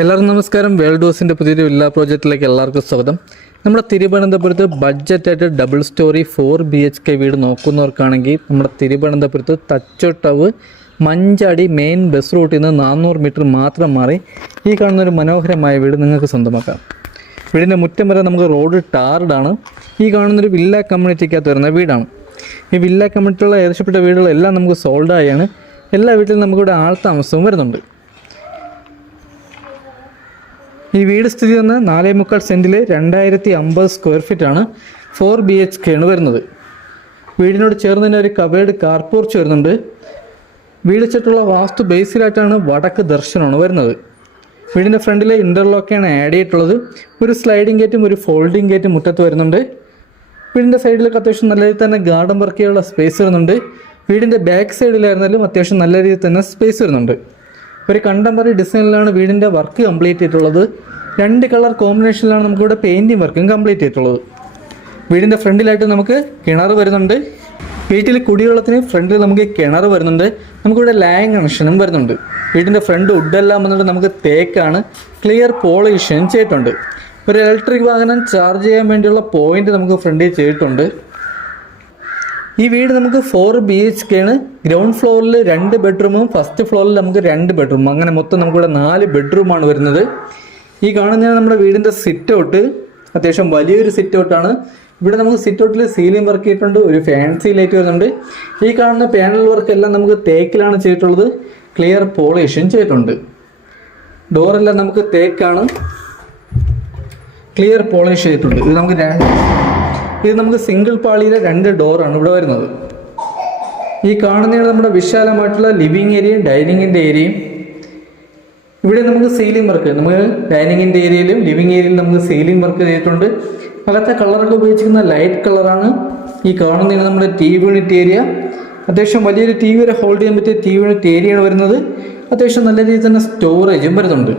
എല്ലാവർക്കും നമസ്കാരം. വേൾഡ് ഹൗസിൻ്റെ പുതിയൊരു വില്ല പ്രോജക്റ്റിലേക്ക് എല്ലാവർക്കും സ്വാഗതം. നമ്മുടെ തിരുവനന്തപുരത്ത് ബഡ്ജറ്റായിട്ട് ഡബിൾ സ്റ്റോറി 4 BHK വീട് നോക്കുന്നവർക്കാണെങ്കിൽ നമ്മുടെ തിരുവനന്തപുരത്ത് തച്ചോട്ടവ് മഞ്ചാടി മെയിൻ ബസ് റൂട്ടിൽ നിന്ന് 400 മീറ്റർ മാത്രം മാറി ഈ കാണുന്നൊരു മനോഹരമായ വീട് നിങ്ങൾക്ക് സ്വന്തമാക്കാം. വീടിൻ്റെ മുറ്റം വരെ നമുക്ക് റോഡ് ടാർഡാണ്. ഈ കാണുന്നൊരു വില്ല കമ്മ്യൂണിറ്റിക്കകത്ത് വരുന്ന വീടാണ്. ഈ വില്ല കമ്മ്യൂണിറ്റിയുള്ള ഏകദേശപ്പെട്ട വീടുകളെല്ലാം നമുക്ക് സോൾഡായാണ്. എല്ലാ വീട്ടിലും നമുക്കിവിടെ ആൾ താമസവും വരുന്നുണ്ട്. ഈ വീട് സ്ഥിതി ചെയ്യുന്ന 4.25 സെൻറ്റിൽ 2050 സ്ക്വയർ ഫീറ്റാണ്. 4 BHK ആണ് വരുന്നത്. വീടിനോട് ചേർന്ന് തന്നെ ഒരു കവേർഡ് കാർ പോർച്ച് വരുന്നുണ്ട്. വീട് ചുറ്റുള്ള വാസ്തു ബേസിലായിട്ടാണ് വടക്ക് ദർശനമാണ് വരുന്നത്. വീടിൻ്റെ ഫ്രണ്ടിൽ ഇൻ്റർലോക്കാണ് ആഡ് ചെയ്തിട്ടുള്ളത്. ഒരു സ്ലൈഡിംഗ് ഗേറ്റും ഒരു ഫോൾഡിംഗ് ഗേറ്റും മുറ്റത്ത് വരുന്നുണ്ട്. വീടിൻ്റെ സൈഡിലൊക്കെ അത്യാവശ്യം നല്ല രീതിയിൽ തന്നെ ഗാർഡൻ വർക്ക് ചെയ്യാനുള്ള സ്പേസ് വരുന്നുണ്ട്. വീടിൻ്റെ ബാക്ക് സൈഡിലായിരുന്നാലും അത്യാവശ്യം നല്ല രീതിയിൽ തന്നെ സ്പേസ് വരുന്നുണ്ട്. ഒരു കണ്ടംപററി ഡിസൈനിലാണ് വീടിൻ്റെ വർക്ക് കംപ്ലീറ്റ് ചെയ്തിട്ടുള്ളത്. 2 കളർ കോമ്പിനേഷനിലാണ് നമുക്കിവിടെ പെയിൻറ്റിങ് വർക്കും കംപ്ലീറ്റ് ചെയ്തിട്ടുള്ളത്. വീടിൻ്റെ ഫ്രണ്ടിലായിട്ട് നമുക്ക് കിണർ വരുന്നുണ്ട്. വീട്ടിൽ കുടിവെള്ളത്തിന് ഫ്രണ്ടിൽ നമുക്ക് കിണർ വരുന്നുണ്ട്. നമുക്കിവിടെ ലൈൻ കണക്ഷനും വരുന്നുണ്ട്. വീടിൻ്റെ ഫ്രണ്ട് വുഡെല്ലാം വന്നിട്ട് നമുക്ക് തേക്കാണ്. ക്ലിയർ പോളിഷൻ ചെയ്തിട്ടുണ്ട്. ഒരു ഇലക്ട്രിക് വാഹനം ചാർജ് ചെയ്യാൻ വേണ്ടിയുള്ള പോയിന്റ് നമുക്ക് ഫ്രണ്ടിൽ ചെയ്തിട്ടുണ്ട്. ഈ വീട് നമുക്ക് 4 BHK ആണ്. ഗ്രൗണ്ട് ഫ്ലോറിൽ 2 ബെഡ്റൂമും ഫസ്റ്റ് ഫ്ലോറിൽ നമുക്ക് 2 ബെഡ്റൂമും, അങ്ങനെ മൊത്തം നമുക്കിവിടെ 4 ബെഡ്റൂമാണ് വരുന്നത്. ഈ കാണുന്ന നമ്മുടെ വീടിൻ്റെ സിറ്റ് ഔട്ട് അത്യാവശ്യം വലിയൊരു സിറ്റ് ഔട്ടാണ്. ഇവിടെ നമുക്ക് സിറ്റ് ഔട്ടിൽ സീലിംഗ് വർക്ക് ചെയ്തിട്ടുണ്ട്. ഒരു ഫാൻസി ലൈറ്റ് വരുന്നുണ്ട്. ഈ കാണുന്ന പാനൽ വർക്ക് എല്ലാം നമുക്ക് തേക്കിലാണ് ചെയ്തിട്ടുള്ളത്. ക്ലിയർ പോളിഷൻ ചെയ്തിട്ടുണ്ട്. ഡോറെല്ലാം നമുക്ക് തേക്കാണ്. ക്ലിയർ പോളിഷ് ചെയ്തിട്ടുണ്ട്. ഇത് നമുക്ക് സിംഗിൾ പാളിയിലെ 2 ഡോറാണ് ഇവിടെ വരുന്നത്. ഈ കാണുന്നതാണ് നമ്മുടെ വിശാലമായിട്ടുള്ള ലിവിങ് ഏരിയയും ഡൈനിങ്ങിൻ്റെ ഏരിയയും. ഇവിടെ നമുക്ക് സീലിംഗ് വർക്ക്, നമുക്ക് ഡൈനിങ്ങിൻ്റെ ഏരിയയിലും ലിവിങ് ഏരിയയിലും നമുക്ക് സീലിംഗ് വർക്ക് ചെയ്തിട്ടുണ്ട്. അകത്തെ കളറൊക്കെ ഉപയോഗിച്ചിരിക്കുന്ന ലൈറ്റ് കളറാണ്. ഈ കാണുന്നതാണ് നമ്മുടെ TV യൂണിറ്റ് ഏരിയ. അത്യാവശ്യം വലിയൊരു TV വരെ ഹോൾഡ് ചെയ്യാൻ പറ്റിയ TV യൂണിറ്റ് ഏരിയയാണ് വരുന്നത്. അത്യാവശ്യം നല്ല രീതിയിൽ തന്നെ സ്റ്റോറേജും വരുന്നുണ്ട്.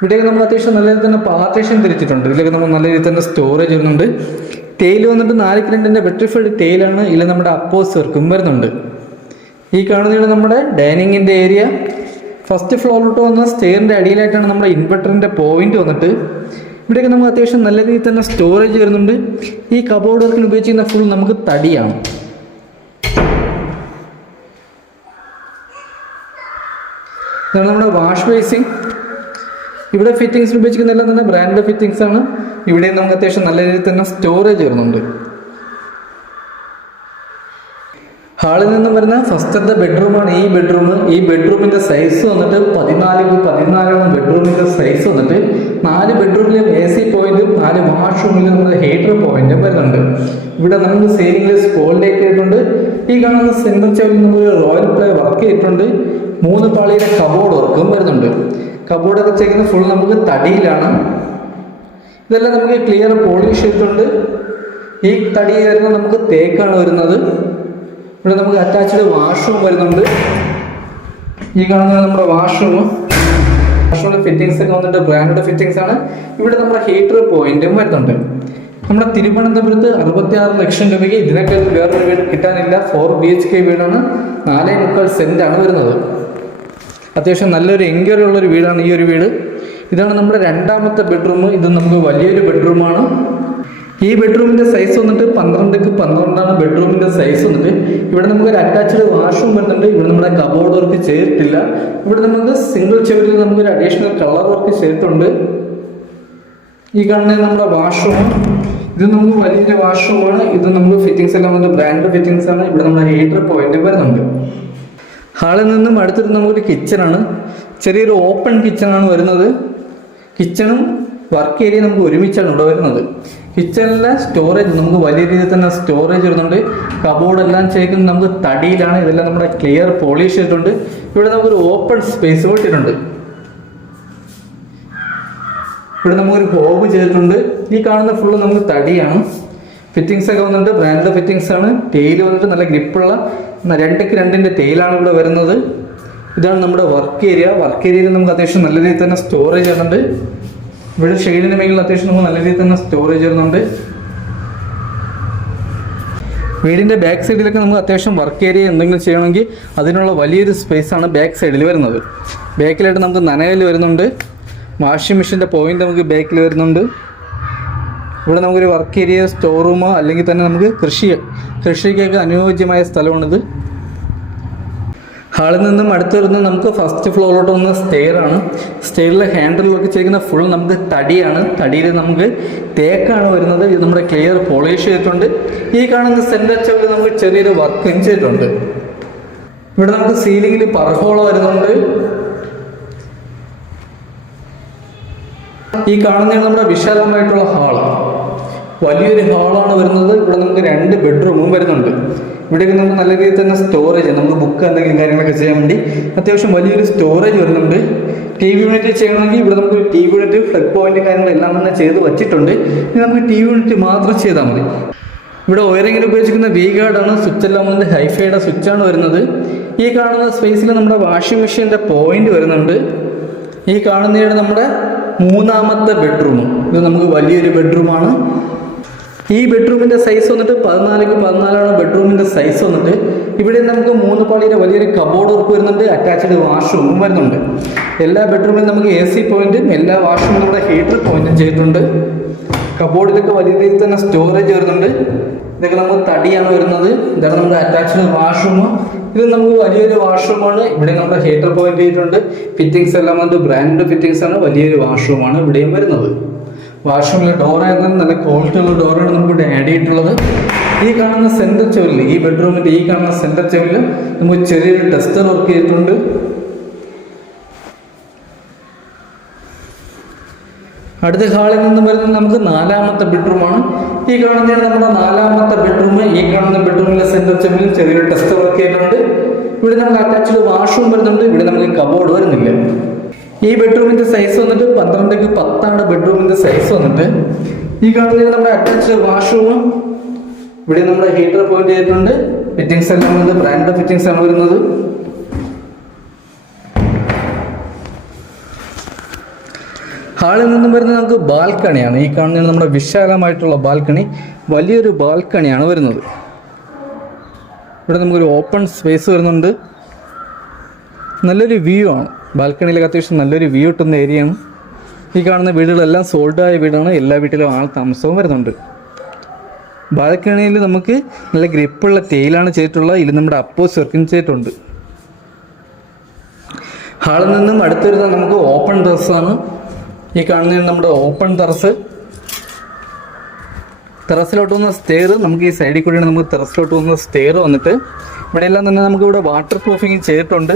ഇവിടേക്ക് നമ്മൾ അത്യാവശ്യം നല്ല രീതിയിൽ തന്നെ പാർട്ടീഷൻ തിരിച്ചിട്ടുണ്ട്. ഇതിലേക്ക് നമ്മൾ നല്ല രീതിയിൽ തന്നെ സ്റ്റോറേജ് വരുന്നുണ്ട്. ടെയിൽ വന്നിട്ട് 4x2 വെട്രിഫൈഡ് ടെയിലാണ്. ഇതിൽ നമ്മുടെ അപ്പോസ് വർക്കും വരുന്നുണ്ട്. ഈ കാണുന്നതാണ് നമ്മുടെ ഡൈനിങ്ങിൻ്റെ ഏരിയ. ഫസ്റ്റ് ഫ്ലോറിലോട്ട് വന്ന സ്റ്റെയറിൻ്റെ അടിയിലായിട്ടാണ് നമ്മുടെ ഇൻവെർട്ടറിൻ്റെ പോയിന്റ് വന്നിട്ട്. ഇവിടേക്ക് നമുക്ക് അത്യാവശ്യം നല്ല രീതിയിൽ തന്നെ സ്റ്റോറേജ് വരുന്നുണ്ട്. ഈ കബോർഡ് വർക്കിൽ ഉപയോഗിച്ചിരുന്ന ഫുൾ നമുക്ക് തടിയാണ്. ഇതാണ് നമ്മുടെ വാഷ് ബേസിങ്. ഇവിടെ ഫിറ്റിംഗ്സ് ഉപയോഗിച്ചിരിക്കുന്ന എല്ലാം തന്നെ ബ്രാൻഡ് ഫിറ്റിംഗ്സ് ആണ്. ഇവിടെ നമുക്ക് അത്യാവശ്യം നല്ല രീതിയിൽ തന്നെ സ്റ്റോറേജ് വരുന്നുണ്ട്. ഹാളിൽ നിന്നും വരുന്ന ഫസ്റ്റത്തെ ബെഡ്റൂമാണ് ഈ ബെഡ്റൂം. ഈ ബെഡ്റൂമിന്റെ സൈസ് വന്നിട്ട് 14x14 ബെഡ്റൂമിന്റെ സൈസ് വന്നിട്ട് 4 ബെഡ്റൂമിലും AC പോയിന്റും 4 വാഷ്റൂമിലും നമ്മുടെ ഹീറ്റർ പോയിന്റും വരുന്നുണ്ട്. ഇവിടെ നമുക്ക് സീലിംഗിൽ സ്പോൾ ലൈറ്റ് ചെയ്തിട്ടുണ്ട്. ഈ കാണുന്ന സെന്റർ ചെവിൽ നമ്മൾ റോയൽ പ്ലേ വർക്ക് ചെയ്തിട്ടുണ്ട്. 3 പാളിയുടെ കബോർഡ് വർക്കും വരുന്നുണ്ട്. കബോർഡൊക്കെ ചെയ്യുന്നത് ഫുൾ നമുക്ക് തടിയിലാണ്. ഇതെല്ലാം നമുക്ക് ക്ലിയർ പോളിഷ് ചെയ്തിട്ടുണ്ട്. ഈ തടി വരുന്നത് നമുക്ക് തേക്കാണ് വരുന്നത്. ഇവിടെ നമുക്ക് അറ്റാച്ച്ഡ് വാഷ്റൂം വരുന്നുണ്ട്. ഈ കാണുന്നത് നമ്മുടെ വാഷ്റൂമിന്റെ ഫിറ്റിംഗ്സ് ഒക്കെ വന്നിട്ട് ബ്രാൻഡ് ഫിറ്റിംഗ്സ് ആണ്. ഇവിടെ നമ്മുടെ ഹീറ്റർ പോയിന്റും വരുന്നുണ്ട്. നമ്മുടെ തിരുവനന്തപുരത്ത് 66 ലക്ഷം രൂപയ്ക്ക് ഇതിനൊക്കെ വേറൊരു വീട് കിട്ടാനില്ല. 4 BHK വീടാണ്. 4.25 സെന്റാണ് വരുന്നത്. അത്യാവശ്യം നല്ലൊരു എൻക്വയറി ഉള്ളൊരു വീടാണ് ഈ ഒരു വീട്. ഇതാണ് നമ്മുടെ 2ാമത്തെ ബെഡ്റൂം. ഇത് നമുക്ക് വലിയൊരു ബെഡ്റൂമാണ്. ഈ ബെഡ്റൂമിന്റെ സൈസ് വന്നിട്ട് 12x12 ബെഡ്റൂമിന്റെ സൈസ് വന്നിട്ട്. ഇവിടെ നമുക്ക് ഒരു അറ്റാച്ച്ഡ് വാഷ്റൂം വരുന്നുണ്ട്. ഇവിടെ നമ്മുടെ കബോർഡ് വർക്ക് ചെയ്തിട്ടില്ല. ഇവിടെ നമുക്ക് സിംഗിൾ ചെവിൽ നമുക്ക് ഒരു അഡീഷണൽ കളർ വർക്ക് ചെയ്തിട്ടുണ്ട്. ഈ കാണുന്നത് നമ്മുടെ വാഷ്റൂം. ഇത് നമുക്ക് വലിയൊരു വാഷ്റൂമാണ്. ഇത് നമുക്ക് ഫിറ്റിംഗ്സ് എല്ലാം വന്നിട്ട് ബ്രാൻഡ് ഫിറ്റിംഗ്സ് ആണ്. ഇവിടെ നമ്മുടെ ഹീറ്റർ പോയിന്റ് വരുന്നുണ്ട്. ഹാളിൽ നിന്നും അടുത്തിട്ട് നമുക്കൊരു കിച്ചണാണ്. ചെറിയൊരു ഓപ്പൺ കിച്ചണാണ് വരുന്നത്. കിച്ചണും വർക്ക് ഏരിയ നമുക്ക് ഒരുമിച്ചാണ് ഇവിടെ വരുന്നത്. കിച്ചണിലെ സ്റ്റോറേജ് നമുക്ക് വലിയ രീതിയിൽ തന്നെ സ്റ്റോറേജ് വരുന്നുണ്ട്. കബോർഡ് എല്ലാം ചെയ്യുന്നത് നമുക്ക് തടിയിലാണ്. ഇതെല്ലാം നമ്മുടെ ക്ലിയർ പോളിഷ് ചെയ്തിട്ടുണ്ട്. ഇവിടെ നമുക്കൊരു ഓപ്പൺ സ്പേസ് വിട്ടിട്ടുണ്ട്. ഇവിടെ നമുക്കൊരു ഹോബ് ചെയ്തിട്ടുണ്ട്. ഈ കാണുന്ന ഫുള്ള് നമുക്ക് തടിയാണ്. ഫിറ്റിംഗ്സ് ഒക്കെ വന്നിട്ട് ബ്രാൻഡ് ഫിറ്റിംഗ്സ് ആണ്. ടെയിൽ വന്നിട്ട് നല്ല ഗ്രിപ്പുള്ള 2x2 ടെയിലാണ് ഇവിടെ വരുന്നത്. ഇതാണ് നമ്മുടെ വർക്ക് ഏരിയ. വർക്ക് ഏരിയയിൽ നമുക്ക് അത്യാവശ്യം നല്ല രീതിയിൽ തന്നെ സ്റ്റോറേജ് വരുന്നുണ്ട്. ഇവിടെ ഷെയ്ഡിന് മേഖല അത്യാവശ്യം നമുക്ക് നല്ല രീതിയിൽ തന്നെ സ്റ്റോറേജ് വരുന്നുണ്ട്. വീടിൻ്റെ ബാക്ക് സൈഡിലൊക്കെ നമുക്ക് അത്യാവശ്യം വർക്ക് ഏരിയ എന്തെങ്കിലും ചെയ്യണമെങ്കിൽ അതിനുള്ള വലിയൊരു സ്പേസാണ് ബാക്ക് സൈഡിൽ വരുന്നത്. ബാക്കിലായിട്ട് നമുക്ക് നനകല്ല് വരുന്നുണ്ട്. വാഷിംഗ് മെഷീൻ്റെ പോയിൻ്റ് നമുക്ക് ബാക്കിൽ വരുന്നുണ്ട്. ഇവിടെ നമുക്കൊരു വർക്ക് ഏരിയ, സ്റ്റോർ റൂം, അല്ലെങ്കിൽ തന്നെ നമുക്ക് കൃഷിക്കൊക്കെ അനുയോജ്യമായ സ്ഥലമാണിത്. ഹാളിൽ നിന്നും അടുത്ത് വരുന്നത് നമുക്ക് ഫസ്റ്റ് ഫ്ലോറിലോട്ട് വന്ന സ്റ്റെയറാണ്. സ്റ്റെയറിലെ ഹാൻഡിലൊക്കെ ചെയ്തിരിക്കുന്ന ഫുൾ നമുക്ക് തടിയാണ്. തടിയിൽ നമുക്ക് തേക്കാണ് വരുന്നത്. ഇത് നമ്മുടെ ക്ലിയർ പോളിഷ് ചെയ്തിട്ടുണ്ട്. ഈ കാണുന്ന സെൻറ്റർ ചെവിൽ നമുക്ക് ചെറിയൊരു വർക്കും ചെയ്തിട്ടുണ്ട്. ഇവിടെ നമുക്ക് സീലിംഗിൽ പർഹോള വരുന്നുണ്ട്. ഈ കാണുന്നതാണ് നമ്മുടെ വിശാലമായിട്ടുള്ള ഹാള്. വലിയൊരു ഹാളാണ് വരുന്നത്. ഇവിടെ നമുക്ക് 2 ബെഡ്റൂമും വരുന്നുണ്ട്. ഇവിടെയൊക്കെ നമുക്ക് നല്ല രീതിയിൽ തന്നെ സ്റ്റോറേജ്, നമുക്ക് ബുക്ക് എന്തെങ്കിലും കാര്യങ്ങളൊക്കെ ചെയ്യാൻ വേണ്ടി അത്യാവശ്യം വലിയൊരു സ്റ്റോറേജ് വരുന്നുണ്ട്. ടി വി യൂണിറ്റ് ചെയ്യണമെങ്കിൽ ഇവിടെ നമുക്ക് T V unit, plug point കാര്യങ്ങളെല്ലാം തന്നെ ചെയ്ത് വച്ചിട്ടുണ്ട്. ഇനി നമുക്ക് ടി വി യൂണിറ്റ് മാത്രം ചെയ്താൽ മതി. ഇവിടെ വയറിങ്ങിൽ ഉപയോഗിച്ചിരിക്കുന്ന വി ഗാർഡാണ്. സ്വിച്ച് എല്ലാം വന്നിട്ട് ഹൈഫൈയുടെ സ്വിച്ചാണ് വരുന്നത്. ഈ കാണുന്ന സ്പേസിൽ നമ്മുടെ വാഷിംഗ് മെഷീൻ്റെ പോയിന്റ് വരുന്നുണ്ട്. ഈ കാണുന്നതാണ് നമ്മുടെ 3ാമത്തെ ബെഡ്റൂം. ഇത് നമുക്ക് വലിയൊരു ബെഡ്റൂമാണ്. ഈ ബെഡ്റൂമിൻ്റെ സൈസ് വന്നിട്ട് 14x14 ബെഡ്റൂമിൻ്റെ സൈസ് വന്നിട്ട്. ഇവിടെ നമുക്ക് 3 പാളിയുടെ വലിയൊരു കബോർഡ് വർക്ക് വരുന്നുണ്ട്. അറ്റാച്ച്ഡ് വാഷ്റൂമും വരുന്നുണ്ട്. എല്ലാ ബെഡ്റൂമിലും നമുക്ക് AC പോയിന്റും എല്ലാ വാഷ്റൂമിലും നമ്മുടെ ഹീറ്റർ പോയിന്റും ചെയ്തിട്ടുണ്ട്. കബോർഡിലൊക്കെ വലിയ രീതിയിൽ തന്നെ സ്റ്റോറേജ് വരുന്നുണ്ട്. ഇതൊക്കെ നമുക്ക് തടിയാണ് വരുന്നത്. ഇതാണ് നമ്മുടെ അറ്റാച്ച്ഡ് വാഷ്റൂം. ഇത് നമുക്ക് വലിയൊരു വാഷ്റൂമാണ്. ഇവിടെ നമ്മുടെ ഹീറ്റർ പോയിന്റ് ചെയ്തിട്ടുണ്ട്. ഫിറ്റിംഗ്സ് എല്ലാം വന്നിട്ട് ബ്രാൻഡ് ഫിറ്റിംഗ്സ് ആണ്. വലിയൊരു വാഷ്റൂമാണ് ഇവിടെയും വരുന്നത്. വാഷ്റൂമിലെ ഡോർ ആയിരുന്നാലും നല്ല ക്വാളിറ്റി ഉള്ള ഡോറാണ് നമുക്കിവിടെ ആഡ് ചെയ്തിട്ടുള്ളത്. ഈ കാണുന്ന സെൻറ്റർ ചെവിൽ, ഈ ബെഡ്റൂമിൻ്റെ ഈ കാണുന്ന സെൻറ്റർ ചെവിൽ നമുക്ക് ചെറിയൊരു ടെസ്റ്റർ വർക്ക് ചെയ്തിട്ടുണ്ട്. അടുത്ത ഹാളിൽ നിന്നും വരുന്നത് നമുക്ക് 4ാമത്തെ ബെഡ്റൂമാണ്. ഈ കാണുന്നതാണ് നമ്മുടെ 4ാമത്തെ ബെഡ്റൂം. ഈ കാണുന്ന ബെഡ്റൂമിലെ സെൻറ്റർ ചെവിൽ ചെറിയൊരു ടെസ്റ്റർ വർക്ക് ചെയ്തിട്ടുണ്ട്. ഇവിടെ നമുക്ക് അറ്റാച്ച്ഡ് വാഷ്റൂം വരുന്നുണ്ട്. ഇവിടെ നമുക്ക് കബോർഡ് വരുന്നില്ല. ഈ ബെഡ്റൂമിൻ്റെ സൈസ് വന്നിട്ട് 12x10 ബെഡ്റൂമിൻ്റെ സൈസ് വന്നിട്ട്. ഈ കാണുന്നത് നമ്മുടെ അറ്റാച്ച്ഡ് വാഷ്റൂം. ഇവിടെ നമ്മുടെ ഹീറ്റർ പോയിന്റ് ചെയ്തിട്ടുണ്ട്. ഫിറ്റിംഗ്സ് എല്ലാം വന്നത് ബ്രാൻഡ് ഫിറ്റിംഗ്സ് ആണ് വരുന്നത്. ഹാളിൽ നിന്നും വരുന്നത് നമുക്ക് ബാൽക്കണിയാണ്. ഈ കാണുന്നത് നമ്മുടെ വിശാലമായിട്ടുള്ള ബാൽക്കണി. വലിയൊരു ബാൽക്കണിയാണ് വരുന്നത്. ഇവിടെ നമുക്കൊരു ഓപ്പൺ സ്പേസ് വരുന്നുണ്ട്. നല്ലൊരു വ്യൂ ആണ്. ബാൽക്കണിയിലൊക്കെ അത്യാവശ്യം നല്ലൊരു വ്യൂ കിട്ടുന്ന ഏരിയയാണ്. ഈ കാണുന്ന വീടുകളെല്ലാം സോൾഡ് ആയ വീടാണ്. എല്ലാ വീട്ടിലും ആൾ താമസവും വരുന്നുണ്ട്. ബാൽക്കണിയിൽ നമുക്ക് നല്ല ഗ്രിപ്പുള്ള ടൈലാണ് ചെയ്തിട്ടുള്ളത്. ഇതിൽ നമ്മുടെ അപ്പോസ് വർക്കിംഗ് ചെയ്തിട്ടുണ്ട്. ഹാളിൽ നിന്നും അടുത്ത് വരുന്നത് നമുക്ക് ഓപ്പൺ ടെറസാണ്. ഈ കാണുന്നതാണ് നമ്മുടെ ഓപ്പൺ ടെറസ്. ടെറസിലോട്ട് വന്ന സ്റ്റെയർ, നമുക്ക് ഈ സൈഡിൽ കൂടിയാണ് നമുക്ക് ടെറസിലോട്ട് വന്ന സ്റ്റെയർ വന്നിട്ട്. ഇവിടെയെല്ലാം തന്നെ നമുക്ക് ഇവിടെ വാട്ടർ പ്രൂഫിങ് ചെയ്തിട്ടുണ്ട്.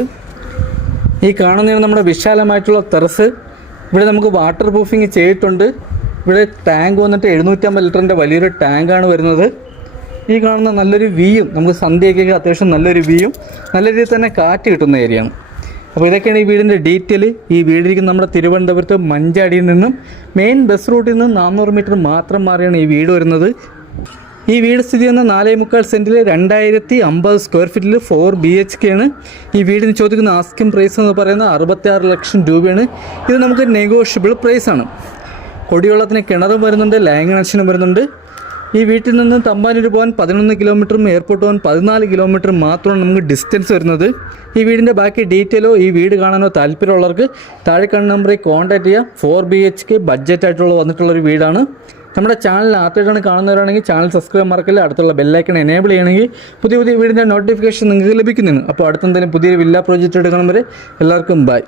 ഈ കാണുന്നതാണ് നമ്മുടെ വിശാലമായിട്ടുള്ള ടെറസ്. ഇവിടെ നമുക്ക് വാട്ടർ പ്രൂഫിങ് ചെയ്തിട്ടുണ്ട്. ഇവിടെ ടാങ്ക് വന്നിട്ട് 750 ലിറ്ററിൻ്റെ വലിയൊരു ടാങ്കാണ് വരുന്നത്. ഈ കാണുന്ന നല്ലൊരു വ്യൂയും, നമുക്ക് സന്ധ്യയ്ക്കൊക്കെ അത്യാവശ്യം നല്ലൊരു വ്യൂയും നല്ല രീതിയിൽ തന്നെ കാറ്റ് കിട്ടുന്ന ഏരിയയാണ്. അപ്പോൾ ഇതൊക്കെയാണ് ഈ വീടിൻ്റെ ഡീറ്റെയിൽ. ഈ വീടിരിക്കുന്ന നമ്മുടെ തിരുവനന്തപുരത്ത് മഞ്ചാടിയിൽ നിന്നും മെയിൻ ബസ് റൂട്ടിൽ നിന്ന് 400 മീറ്റർ മാത്രം മാറിയാണ് ഈ വീട് വരുന്നത്. ഈ വീട് സ്ഥിതി ചെയ്യുന്ന 4.25 സെൻറ്റിൽ 2050 സ്ക്വയർ ഫീറ്റിൽ 4 BHK ആണ്. ഈ വീടിന് ചോദിക്കുന്ന ആസ്കിംഗ് പ്രൈസ് എന്ന് പറയുന്നത് 66 ലക്ഷം രൂപയാണ്. ഇത് നമുക്ക് നെഗോഷ്യബിൾ പ്രൈസാണ്. കൊടിവെള്ളത്തിന് കിണറും വരുന്നുണ്ട്, ലൈൻ കണക്ഷനും വരുന്നുണ്ട്. ഈ വീട്ടിൽ നിന്ന് തമ്പാനൂർ പോകാൻ 11 കിലോമീറ്ററും എയർപോർട്ട് പോകാൻ 14 കിലോമീറ്റർ മാത്രമാണ് നമുക്ക് ഡിസ്റ്റൻസ് വരുന്നത്. ഈ വീടിൻ്റെ ബാക്കി ഡീറ്റെയിലോ ഈ വീട് കാണാനോ താല്പര്യമുള്ളവർക്ക് താഴെ കാണുന്ന നമ്പറിൽ കോൺടാക്ട് ചെയ്യുക. 4 BHK ബഡ്ജറ്റായിട്ടുള്ള വന്നിട്ടുള്ളൊരു വീടാണ്. നമ്മുടെ ചാനൽ ആദ്യമായിട്ടാണ് കാണുന്നവരാണെങ്കിൽ ചാനൽ സബ്സ്ക്രൈബ് മറക്കില്ല. അടുത്തുള്ള ബെല്ലൈക്കൺ എനേബിൾ ചെയ്യണമെങ്കിൽ പുതിയ വീടിൻ്റെ നോട്ടിഫിക്കേഷൻ നിങ്ങൾക്ക് ലഭിക്കുന്നതാണ്. അപ്പോൾ അടുത്തെന്തെങ്കിലും പുതിയൊരു വില്ല പ്രോജക്റ്റ് എടുക്കണം വരെ എല്ലാവർക്കും ബൈ.